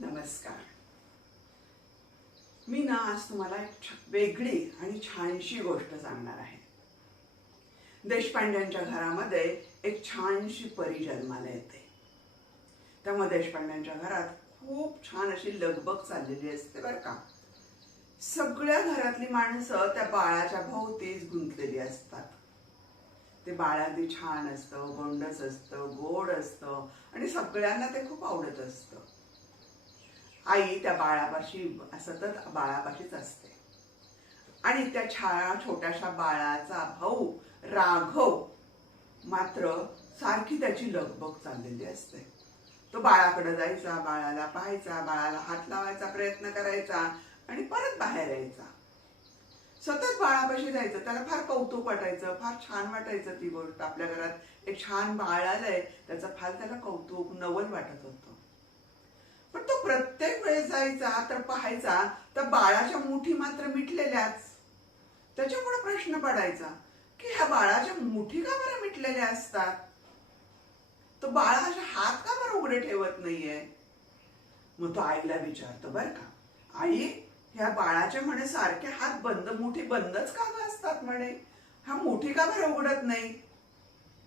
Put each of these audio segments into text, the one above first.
नमस्कार. मी ना आज तुम्हाला एक वेगळी आणि छानशी गोष्ट सांगणार आहे. देशपांड्यांच्या घरामध्ये एक छानशी परी जन्माला येते. त्यामुळे देशपांड्यांच्या घरात खूप छान अशी लगबग चाललेली असते बरं का. सगळ्या घरातली माणसं त्या बाळाच्या भोवतीच गुंतलेली असतात. ते बाळ अगदी छान असतं गोंडस असतं गोड असतं आणि सगळ्यांना ते खूप आवडत असतं. आई त्या बाळापाशी सतत बाळापाशीच असते. आणि त्या छाया छोट्याशा बाळाचा भाऊ राघव मात्र सारखी त्याची लगबग चाललेली असते. तो बाळाकडे जायचा बाळाला पाहायचा बाळाला हात लावायचा प्रयत्न करायचा आणि परत बाहेर यायचा. सतत बाळापाशी जायचं त्याला फार कौतुक वाटायचं फार छान वाटायचं ती गोष्ट. आपल्या घरात एक छान बाळ आलंय त्याचं फार त्याला कौतुक नवल वाटत होतं. पण तो प्रत्येक वेळेस जायचा तर पाहायचा तर बाळाच्या मुठी मात्र मिटलेल्याच. त्याच्यामुळे प्रश्न पडायचा की ह्या बाळाच्या मुठी का बरं मिटलेल्या असतात? तो बाळाचे हात का बरं उघडे ठेवत नाहीये? मग तो आईला विचारतो बर का आई ह्या बाळाच्या म्हणे सारखे हात बंद मुठी बंदच का ग असतात म्हणे? हा मुठी का बरं उघडत नाही?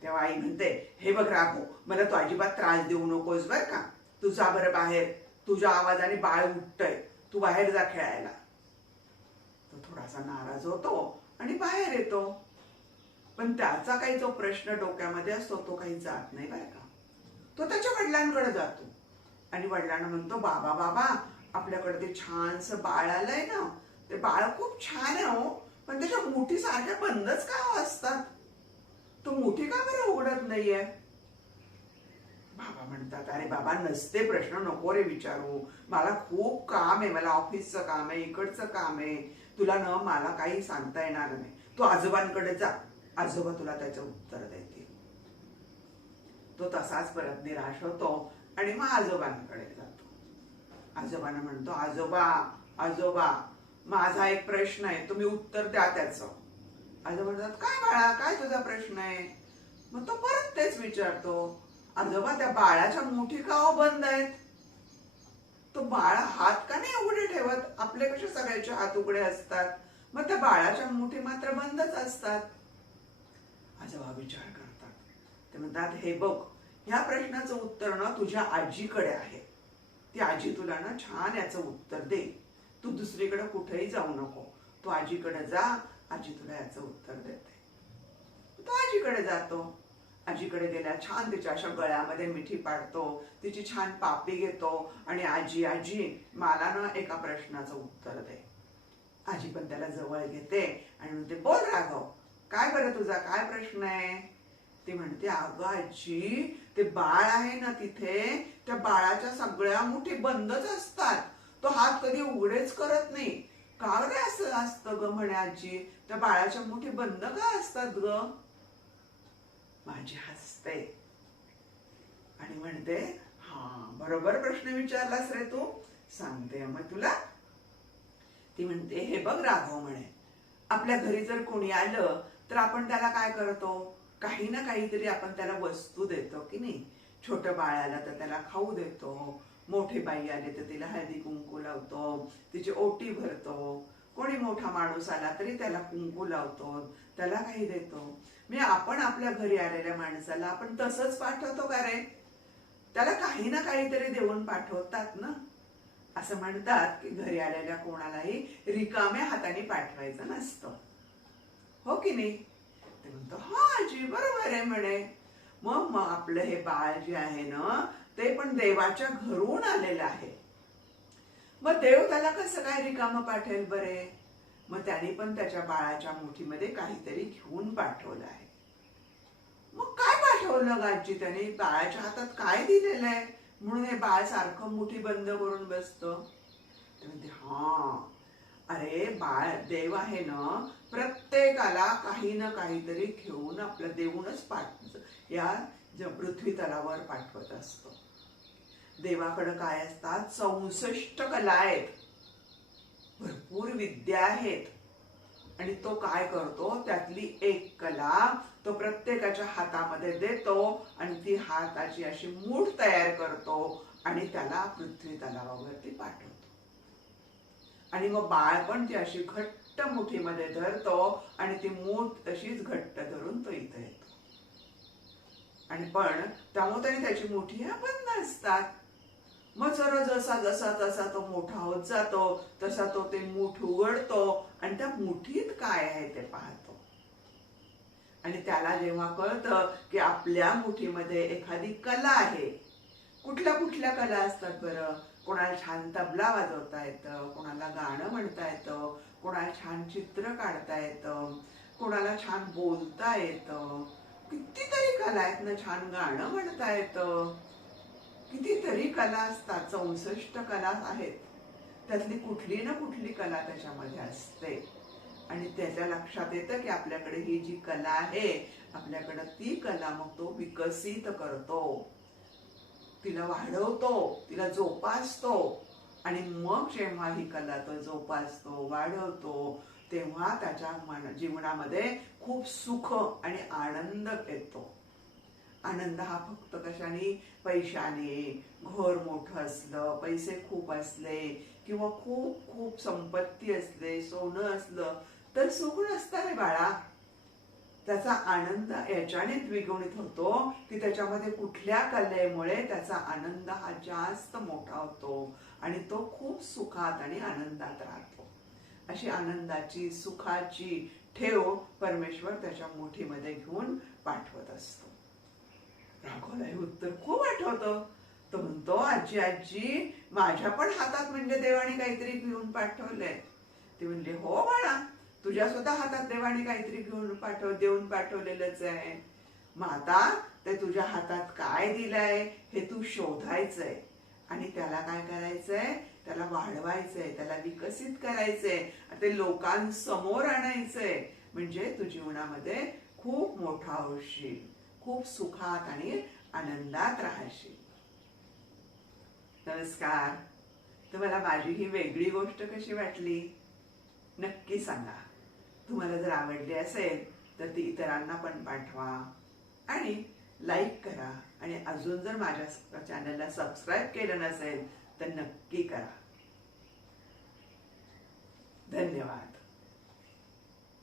तेव्हा आई म्हणते हे बघ राघव मला तू अजिबात त्रास देऊ नकोस बर का. तू जा बरं बाहेर. तुझ्या आवाजाने बाळ उठतय. तू बाहेर जा खेळायला. तो थोडासा नाराज होतो आणि बाहेर येतो. पण त्याचा काही जो प्रश्न डोक्यामध्ये असतो तो काही जात नाही बरं का. तो त्याच्या वडिलांकडे जातो. आणि वडिलांना म्हणतो बाबा बाबा आपल्याकडे ते छानस बाळ आलंय ना. ते बाळ खूप छान आहे हो. पण त्याच्या मुठी सारख्या बंदच का हो असतात? तो मुठी का बरं उघडत नाहीये? म्हणतात अरे बाबा नसते प्रश्न नको रे विचारू. मला खूप काम आहे मला ऑफिसचं काम आहे इकडचं काम आहे. तुला न मला काही सांगता येणार नाही. तू आजोबांकडे जा. आजोबा तुला त्याचं उत्तर देतील. तो तसाच परत निराश होतो आणि मग आजोबांकडे जातो. आजोबांना म्हणतो आजोबा आजोबा माझा एक प्रश्न आहे. तुम्ही उत्तर द्या त्याचं. आजोबा म्हणतात काय बाळा काय तुझा प्रश्न आहे? मग तो परत तेच विचारतो. आजोबा त्या बाळाच्या मुठी का हो बंद आहेत? तो बाळ हात का नाही उघडे ठेवत? आपले कसे सगळ्याचे हात उघडे असतात? मग त्या बाळाच्या मुठी मात्र बंदच असतात. आजोबा विचार करतात. ते म्हणतात हे बघ ह्या प्रश्नाचं उत्तर ना तुझ्या आजीकडे आहे. ती आजी तुला ना छान याचं उत्तर दे. तू दुसरीकडे कुठेही जाऊ नको. तू आजीकडे जा आजी तुला याचं उत्तर देते. तो आजीकडे जातो. आजीकडे गेल्या छान तिच्या अशा गळ्यामध्ये मिठी पाडतो. तिची छान पापी घेतो आणि आजी आजी मला ना एका प्रश्नाचं उत्तर दे. आजी पण त्याला जवळ घेते आणि म्हणते बोल राघव काय बरं तुझा काय प्रश्न आहे? ती म्हणते अगं आजी ते बाळ आहे ना तिथे त्या बाळाच्या सगळ्या मुठी बंदच असतात. तो हात कधी उघडेच करत नाही. का रे असं असतं ग म्हणे आजी? त्या बाळाच्या मुठी बंद का असतात ग? माझी हसते. आणि म्हणते हा बरोबर प्रश्न विचारलास रे तू. सांगते मग तुला? ती म्हणते हे बघ राघव म्हणे आपल्या घरी जर कोणी आलं तर आपण त्याला काय करतो? काही ना काहीतरी आपण त्याला वस्तू देतो की नाही? छोटं बाळ आलं तर त्याला खाऊ देतो. मोठे बाई आले तर तिला हळदी कुंकू लावतो. तिची ओटी भरतो. कोणी मोठा माणूस आला तरी त्याला कुंकू लावतो त्याला काही देतो. मी आपण आपल्या घरी आलेल्या माणसाला आपण तसंच पाठवतो का रे? त्याला काही ना काहीतरी देऊन पाठवतात ना. असं म्हणतात की घरी आलेल्या कोणालाही रिकाम्या हाताने पाठवायचं नसतं. हो की नाही? ते म्हणतो हा आजी बरोबर आहे म्हणे. मग मग आपलं हे बाळ जे आहे ना ते पण देवाच्या घरून आलेलं आहे. मग देव त्याला कसं काय रिकामं पाठवेल बरे? मग त्याने पण त्याच्या बाळाच्या मुठीमध्ये काहीतरी घेऊन पाठवलं आहे. मग काय पाठवलं गाजी त्याने? बाळाच्या हातात काय दिलेलं आहे? म्हणून हे बाळ सारखं मुठी बंद करून बसतं. म्हणते हा. अरे बाळ देव आहे ना प्रत्येकाला काही ना काहीतरी घेऊन आपलं देऊनच पाठ या पृथ्वी तलावर पाठवत असतो. देवाकडे काय असतात? चौसष्ट कला आहेत. भरपूर विद्या आहेत. आणि तो काय करतो? त्यातली एक कला तो प्रत्येकाच्या हातामध्ये देतो आणि ती हाताची अशी मूठ तयार करतो आणि त्याला पृथ्वी तलावावरती पाठवतो. आणि मग बाळ पण ती अशी घट्ट मुठीमध्ये धरतो आणि ती मूठ तशीच घट्ट धरून तो इथं येतो. आणि पण त्यामुळे त्याची मुठी ह्या बंद असतात. मग जसा जसा तसा तो मोठा होत जातो तसा तो ते मूठ उघडतो आणि त्या मुठीत काय आहे ते पाहतो. आणि त्याला जेव्हा कळतं की आपल्या मुठीमध्ये एखादी कला आहे कुठल्या कुठल्या कला असतात बरं? कोणाला छान तबला वाजवता येतं कोणाला गाणं म्हणता येतं कोणाला छान चित्र काढता येतं कोणाला छान बोलता येतं. कितीतरी कला आहेत ना छान गाणं म्हणता येतं. कितीतरी कला असतात चौसष्ट कला आहेत. त्यातली कुठली ना कुठली कला त्याच्यामध्ये असते. आणि त्याच्या लक्षात येतं की आपल्याकडे ही जी कला आहे आपल्याकडं ती कला मग तो विकसित करतो. तिला वाढवतो तिला जोपासतो. आणि मग जेव्हा ही कला तो जोपासतो वाढवतो तेव्हा त्याच्या मन जीवनामध्ये खूप सुख आणि आनंद येतो. आनंद हा फक्त कशाने? पैशाने. घर मोठं असलं पैसे खूप असले किंवा खूप खूप संपत्ती असले सोनं असलं तर सुख नसतं रे बाळा. त्याचा आनंद याच्याने द्विगुणित होतो की त्याच्यामध्ये कुठल्या कलेमुळे त्याचा आनंद हा जास्त मोठा होतो आणि तो खूप सुखात आणि आनंदात राहतो. अशी आनंदाची सुखाची ठेव परमेश्वर त्याच्या मुठीमध्ये घेऊन पाठवत असतो. राघवला हे उत्तर खूप आठवतं. तो म्हणतो आजी आजी माझ्या पण हातात म्हणजे देवाने काहीतरी घेऊन पाठवलंय. ते म्हणले हो बाळा तुझ्या सुद्धा हातात देवाने काहीतरी घेऊन पाठव देऊन पाठवलेलंच आहे. मग आता ते तुझ्या हातात काय दिलंय हे तू शोधायचंय. आणि त्याला काय करायचंय? त्याला वाढवायचंय त्याला विकसित करायचंय. ते लोकांसमोर आणायचंय. म्हणजे तू जीवनामध्ये खूप मोठा होशील. खूप सुखात आणि आनंदात राहशील नमस्कार. तुम्हाला माझी ही वेगळी गोष्ट कशी वाटली? नक्की सांगा. तुम्हाला जर आवडली असेल तर ती इतरांना पण पाठवा आणि लाईक करा. आणि अजून जर माझ्या चॅनलला सबस्क्राईब केलं नसेल तर नक्की करा. धन्यवाद.